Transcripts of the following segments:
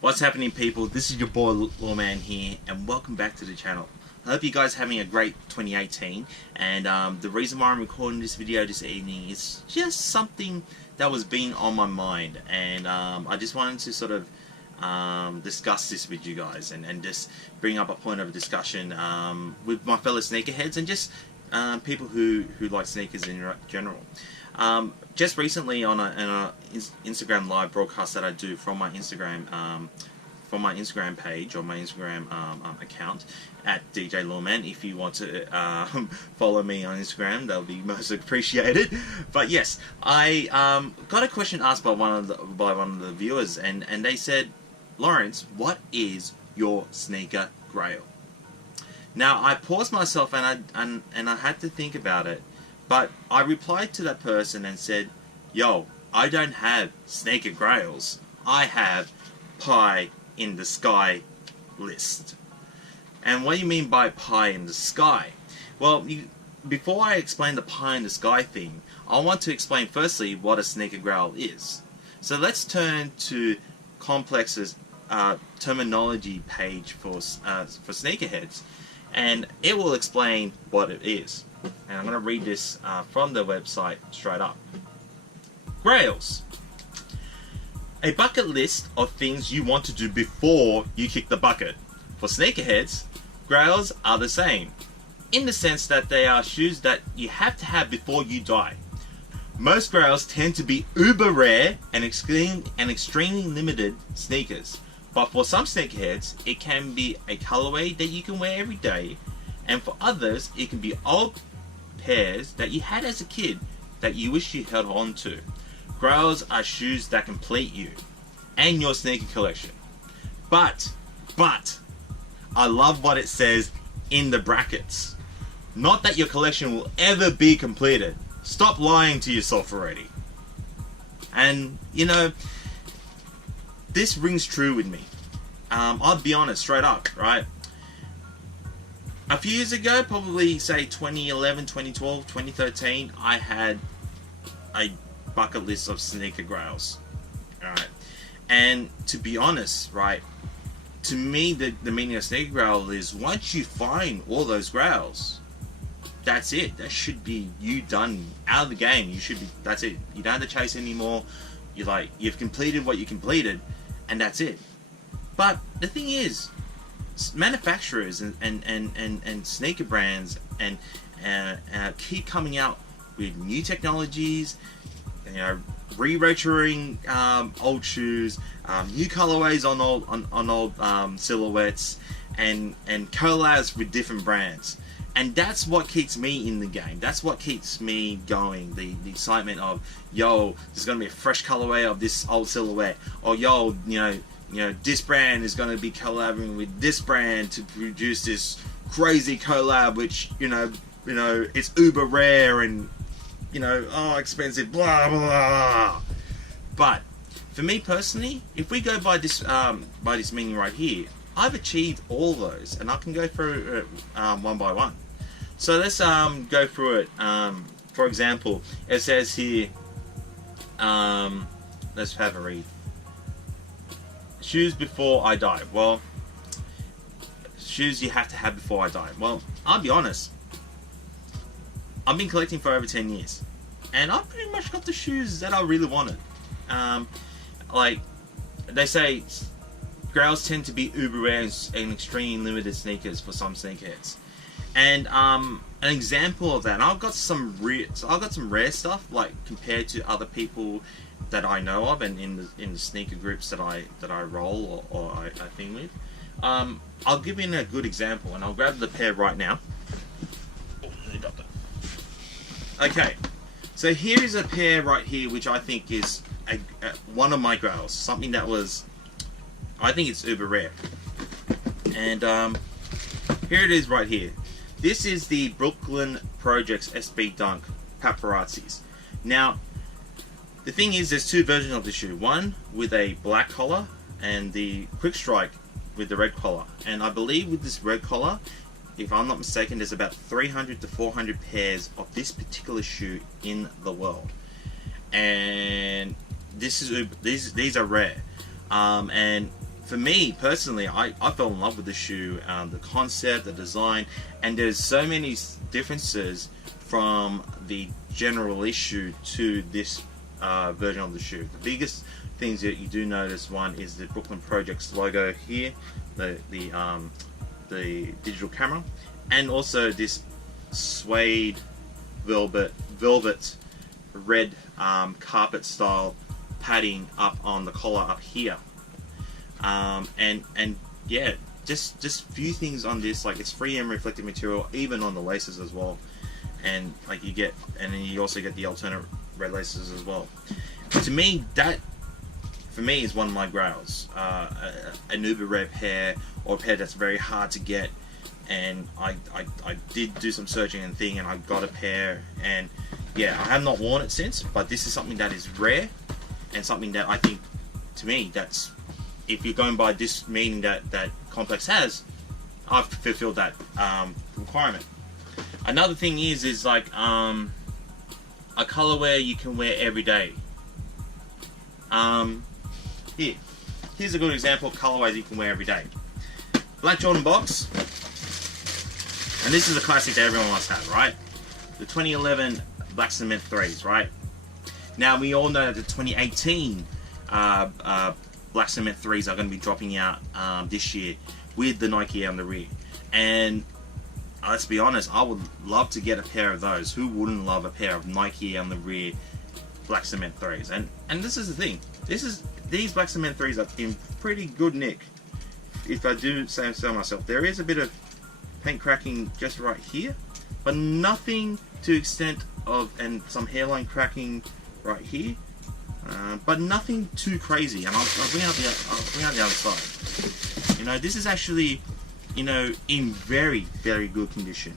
What's happening, people? This is your boy Lawman here, and welcome back to the channel. I hope you guys are having a great 2018, and the reason why I'm recording this video this evening is just something that was being on my mind, and I just wanted to sort of discuss this with you guys and just bring up a point of discussion with my fellow sneakerheads and just people who like sneakers in general. Just recently on an Instagram live broadcast that I do from my Instagram page or my Instagram account at DJ Lawman. If you want to follow me on Instagram, that would be most appreciated. But yes, I got a question asked by one of the viewers, and they said, Lawrence, what is your sneaker grail? Now I paused myself and I had to think about it. But I replied to that person and said, yo, I don't have sneaker grails. I have pie in the sky list. And what do you mean by pie in the sky? Well, before I explain the pie in the sky thing, I want to explain firstly what a sneaker grail is. So let's turn to Complex's terminology page for sneakerheads, and it will explain what it is. And I'm going to read this from the website straight up. Grails. A bucket list of things you want to do before you kick the bucket. For sneakerheads, grails are the same, in the sense that they are shoes that you have to have before you die. Most grails tend to be uber rare and extremely limited sneakers. But for some sneakerheads, it can be a colorway that you can wear every day. And for others, it can be old pairs that you had as a kid that you wish you held on to. Grails are shoes that complete you and your sneaker collection. But, I love what it says in the brackets. Not that your collection will ever be completed. Stop lying to yourself already. And, you know, this rings true with me. I'll be honest, straight up, right? A few years ago, probably say 2011, 2012, 2013, I had a bucket list of sneaker grails. Alright. And to be honest, right, to me the meaning of sneaker grail is once you find all those grails, that's it. That should be you done out of the game. You should be, that's it. You don't have to chase anymore. You've completed what you completed, and that's it. But the thing is, manufacturers and sneaker brands and keep coming out with new technologies, you know, re-rotoring old shoes, new colorways on old silhouettes, and collabs with different brands. And that's what keeps me in the game. That's what keeps me going. The excitement of, yo, there's gonna be a fresh colorway of this old silhouette, or yo, you know, this brand is going to be collabing with this brand to produce this crazy collab, which, you know, it's uber rare and, you know, expensive, blah, blah, blah. But for me personally, if we go by this meaning right here, I've achieved all those, and I can go through it one by one. So let's go through it. For example, it says here, let's have a read. Shoes before I die. Well, shoes you have to have before I die. Well, I'll be honest. I've been collecting for over 10 years. And I pretty much got the shoes that I really wanted. Like, they say, grails tend to be uber rare and extremely limited sneakers for some sneakerheads. And an example of that, and I've got some rare stuff, like, compared to other people that I know of, and in the sneaker groups that I roll or I thing with. I'll give you a good example, and I'll grab the pair right now. Okay, so here is a pair right here, which I think is one of my grails, something that I think it's uber rare. And here it is right here. This is the Brooklyn Projects SB Dunk Paparazzis. Now, the thing is, there's two versions of the shoe. One with a black collar, and the Quick Strike with the red collar. And I believe with this red collar, if I'm not mistaken, there's about 300 to 400 pairs of this particular shoe in the world. And these are rare. And for me personally, I fell in love with the shoe, the concept, the design, and there's so many differences from the general issue to this version of the shoe. The biggest things that you do notice, one is the Brooklyn Projects logo here, the digital camera, and also this suede velvet red carpet style padding up on the collar up here, and yeah, just few things on this, like it's 3M reflective material even on the laces as well, and like you get, and then you also get the alternate red laces as well. To me, that for me is one of my grails, an uber rare pair, or a pair that's very hard to get. And I did do some searching and thing, and I got a pair, and yeah, I have not worn it since, but this is something that is rare, and something that I think, to me, that's, if you're going by this meaning that Complex has, I've fulfilled that requirement. Another thing is like a colorway you can wear every day. Here's a good example of colorways you can wear every day. Black Jordan box. And this is a classic that everyone must have, right? The 2011 Black Cement 3s, right? Now, we all know that the 2018 Black Cement 3s are going to be dropping out this year with the Nike on the rear. And let's be honest, I would love to get a pair of those. Who wouldn't love a pair of Nike on the rear Black Cement 3s? And this is the thing. These Black Cement 3s are in pretty good nick, if I do say so myself. There is a bit of paint cracking just right here, but nothing to extent of, and some hairline cracking right here, but nothing too crazy. And I'll bring out the other side. You know, this is actually, you know, in very, very good condition.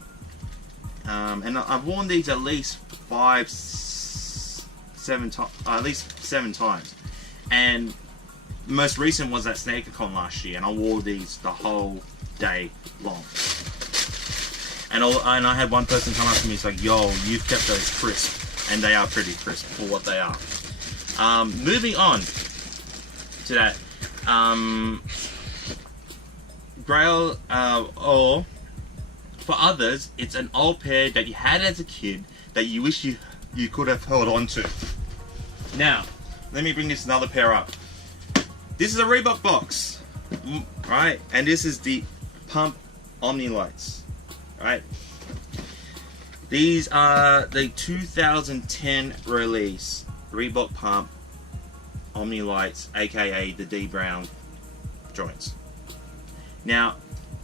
And I've worn these at least 7 times. And the most recent was at SneakerCon last year, and I wore these the whole day long. And I had one person come up to me, it's like, yo, you've kept those crisp. And they are pretty crisp for what they are. Moving on to that. Grail, or for others, it's an old pair that you had as a kid that you wish you could have held on to. Now, let me bring this another pair up. This is a Reebok box, right? And this is the Pump Omni Lights. Right, these are the 2010 release Reebok Pump Omni Lights, aka the D Brown joints. Now,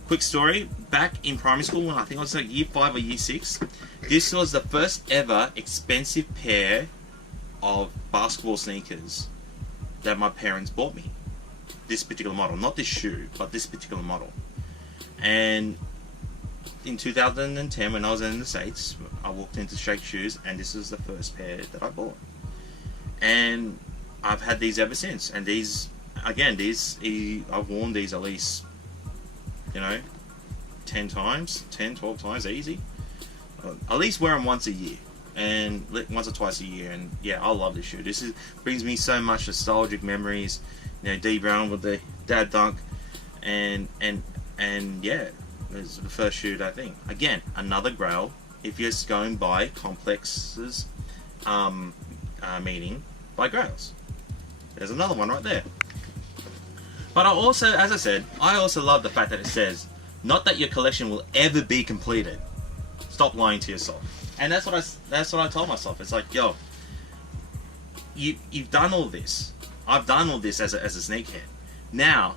quick story, back in primary school when I think I was like year 5 or year 6, this was the first ever expensive pair of basketball sneakers that my parents bought me. This particular model, not this shoe, but this particular model. And in 2010, when I was in the States, I walked into Shake Shoes, and this is the first pair that I bought. And I've had these ever since. And these, again, I've worn these at least, you know, 10 times, 10, 12 times, easy. At least wear them once a year, and once or twice a year. And yeah, I love this shoe. This brings me so much nostalgic memories. You know, D Brown with the dad dunk, and yeah. This is the first shoe, I think. Again, another grail. If you're going by Complex's meaning by Grails, there's another one right there. But I also, as I said, I also love the fact that it says, not that your collection will ever be completed. Stop lying to yourself. And that's what I told myself. It's like, yo, you've done all this. I've done all this as a sneakerhead. Now,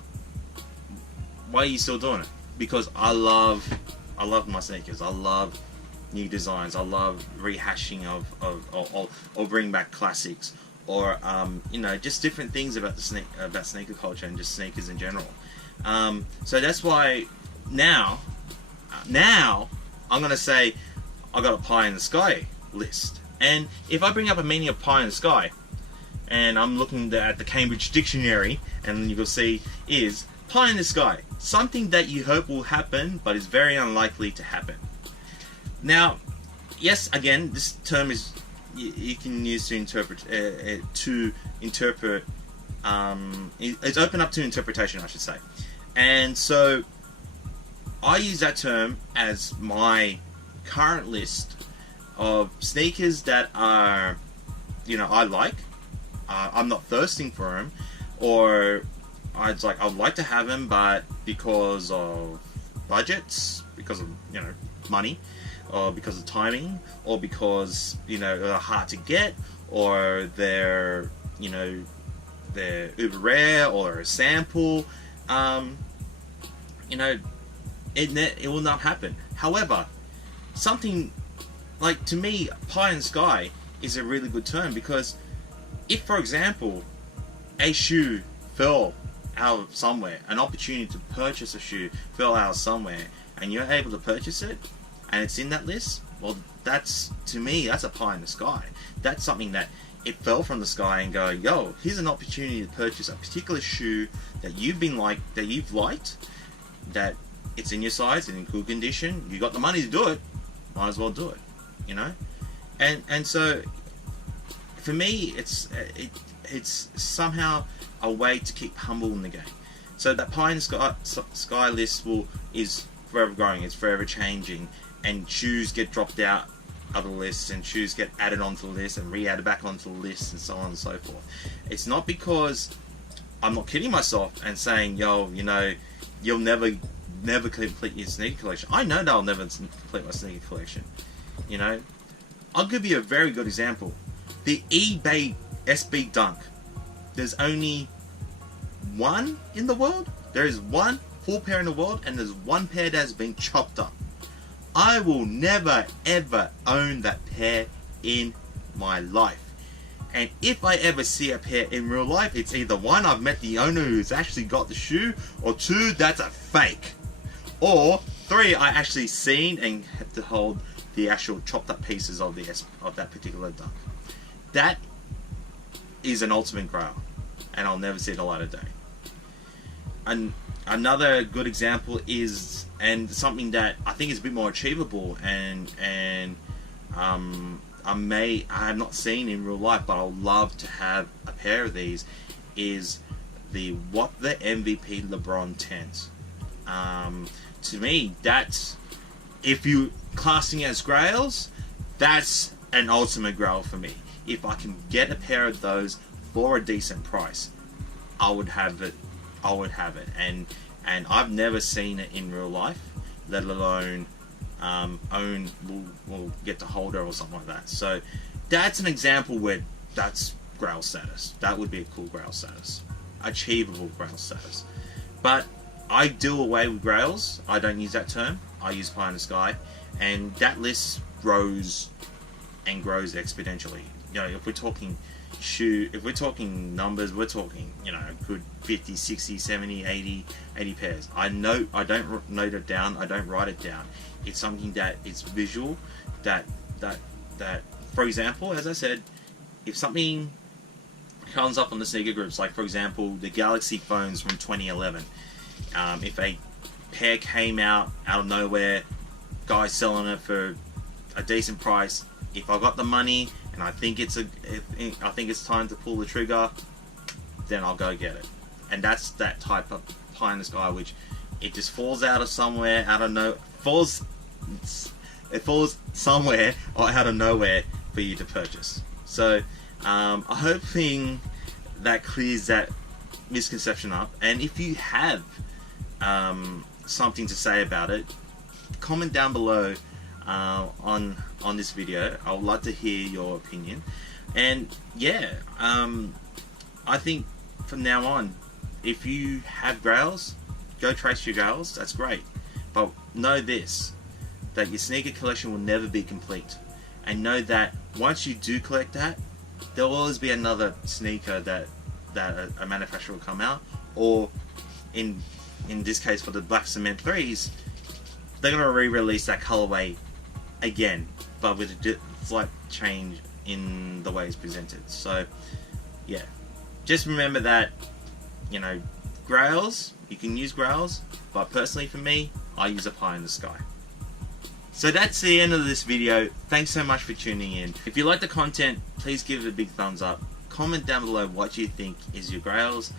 why are you still doing it? Because I love my sneakers. I love new designs. I love rehashing or bring back classics, or you know, just different things about about sneaker culture and just sneakers in general. So that's why now I'm gonna say I got a pie in the sky list. And if I bring up a meaning of pie in the sky, and I'm looking at the Cambridge Dictionary, and you'll see is pie in the sky, something that you hope will happen but is very unlikely to happen. Now, yes, again, this term is you can use to interpret it's open up to interpretation, I should say. And so I use that term as my current list of sneakers that are, I like. I'm not thirsting for them, or I'd like to have them, but because of budgets, because of money, or because of timing, or because they're hard to get, or they're uber rare, or a sample. It will not happen. However, something like, to me, pie in the sky is a really good term, because if, for example, a shoe fell out of somewhere, an opportunity to purchase a shoe fell out of somewhere, and you're able to purchase it, and it's in that list, well, to me, that's a pie in the sky. That's something that it fell from the sky and go, yo, here's an opportunity to purchase a particular shoe that you've liked, that it's in your size and in good condition. You got the money to do it, might as well do it, and so for me, it's somehow a way to keep humble in the game. So that pie in the sky list is forever growing, it's forever changing, and shoes get dropped out of the lists, and shoes get added onto the list and re-added back onto the list, and so on and so forth. It's not because I'm not kidding myself and saying, yo, you'll never complete your sneaker collection. I know that I'll never complete my sneaker collection. I'll give you a very good example. The eBay SB Dunk. There's only one in the world. There is one full pair in the world, and there's one pair that has been chopped up. I will never ever own that pair in my life. And if I ever see a pair in real life, it's either one, I've met the owner who's actually got the shoe, or two, that's a fake. Or three, I actually seen and had to hold the actual chopped up pieces of that particular dunk. That is an ultimate grail, and I'll never see the light of day. And another good example is, and something that I think is a bit more achievable, and I have not seen in real life, but I'll love to have a pair of these, is the MVP LeBron 10s. To me, that's, if you classing as grails, that's an ultimate grail for me. If I can get a pair of those for a decent price, I would have it. And I've never seen it in real life, let alone will get to hold it or something like that. So that's an example where that's grail status. That would be a cool grail status, achievable grail status. But I do away with grails. I don't use that term. I use pie in the sky, and that list grows and grows exponentially. If we're talking if we're talking numbers, we're talking a good 50, 60, 70, 80 pairs. I don't note it down, I don't write it down. It's something that is visual, that for example, as I said, if something comes up on the sneaker groups, like for example the Galaxy phones from 2011, if a pair came out of nowhere, guys selling it for a decent price, if I got the money and I think it's time to pull the trigger, then I'll go get it. And that's that type of pie in the sky, which it just falls out of somewhere, it falls somewhere or out of nowhere for you to purchase. So I'm hoping that clears that misconception up. And if you have something to say about it, comment down below on this video. I would like to hear your opinion. And yeah, I think from now on, if you have grails, go trace your grails, that's great. But know this, that your sneaker collection will never be complete. And know that once you do collect that, there will always be another sneaker that a manufacturer will come out, or in this case for the Black Cement 3s, they're going to re-release that colorway again, but with a slight change in the way it's presented. So yeah, just remember that, grails, you can use grails, but personally for me, I use a pie in the sky. So that's the end of this video. Thanks so much for tuning in. If you like the content, please give it a big thumbs up. comment down below what you think is your Grails,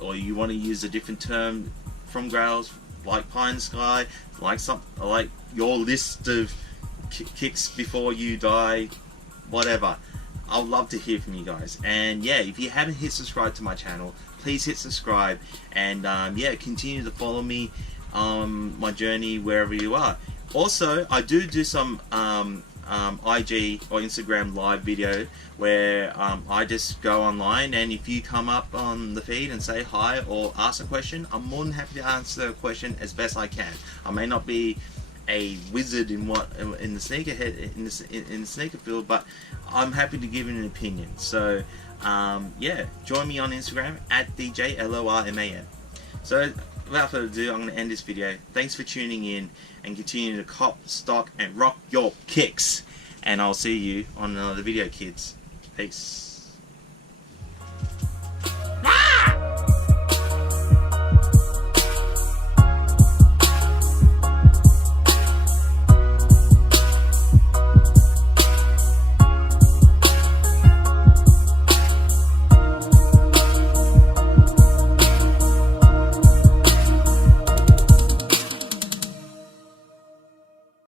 or you want to use a different term from Grails, like pie in the sky, like your list of kicks before you die, whatever. I'd love to hear from you guys. And yeah, if you haven't hit subscribe to my channel, please hit subscribe, and yeah, continue to follow me on my journey wherever you are. Also, I do some IG or Instagram live video where I just go online, and if you come up on the feed and say hi or ask a question, I'm more than happy to answer the question as best I can. I may not be a wizard in the sneaker field, but I'm happy to give an opinion. So yeah, join me on Instagram at DJLORMAN. So without further ado, I'm going to end this video. Thanks for tuning in, and continue to cop, stock, and rock your kicks. And I'll see you on another video, kids. Peace.